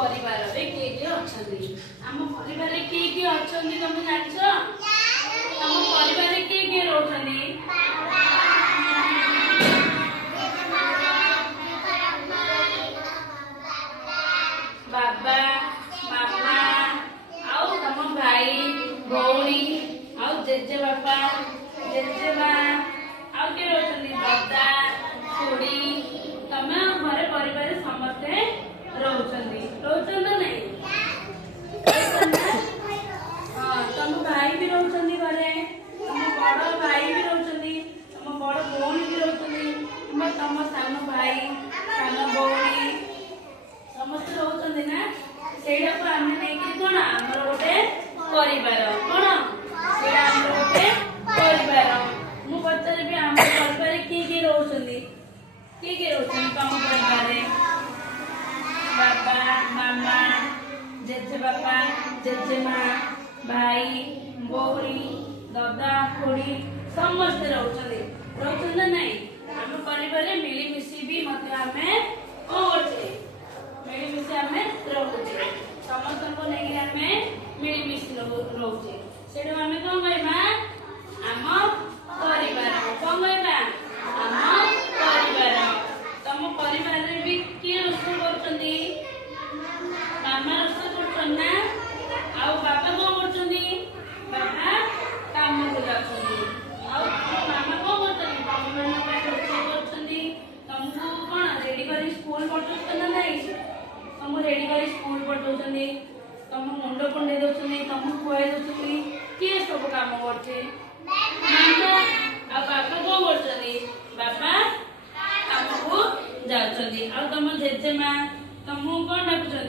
परिवार रे किए अछंदी आम परिवार रे किए अछंदी तुम जानछो तुम परिवार रे किए रहउछंदी बाबा मामा आउ तुम भाई भौणी आउ जेजे बापा जेजे माँ आउ के रहउछंदी दादा खुड़ी तमे घरे परिवार समस्ते रहउछंदी नहीं तुम भाई भी रहउछंदी घरे तुम बड़ भाई भी रहउछंदी तुम बड़ भौणी भी रहउछंदी तुम सान भाई सान भौणी समस्त रहउछंदी ना सेटा को आमे नै कि कोन हमर गोटे परिवार कोन सेटा हमर गोटे परिवार मु पछरे भी हमर परिवार की रहउछंदी की रहउछंदी तुम परिवार रे बाबा मामा जेजे बापा जेजे माँ भाई भौणी दादा खुड़ी समस्त रहउछंदी नहीं हम परिवार रे मिली मिसी भी मते हमें ओछे मिली मिसी हमें रहउछे समस्त को नहीं हमें मिली मिसी रहउछे सेडो हमें कोन कहबा हम परिवार कोन कहबा हम परिवार तम परिवार रे भी की रोषे करछंदी मामा रोषे करछन ना आउ बाबा को करछंदी बाबा काम को जाछंदी आउ मामा को करछंदी तम मामा पे रोषे करछंदी तुमको कोन रेडी करी स्कूल पठौछन ना नहीं तुम रेडी करी स्कूल पठौछंदी तुम मुंड कुंडे दोछंदी तुम खुआई दोछंदी के सब काम करछे मामा आ बाबा को करछंदी बाबा काम को जाछंदी आ तुम जेजे माँ तुमको कोन डाकुछंदी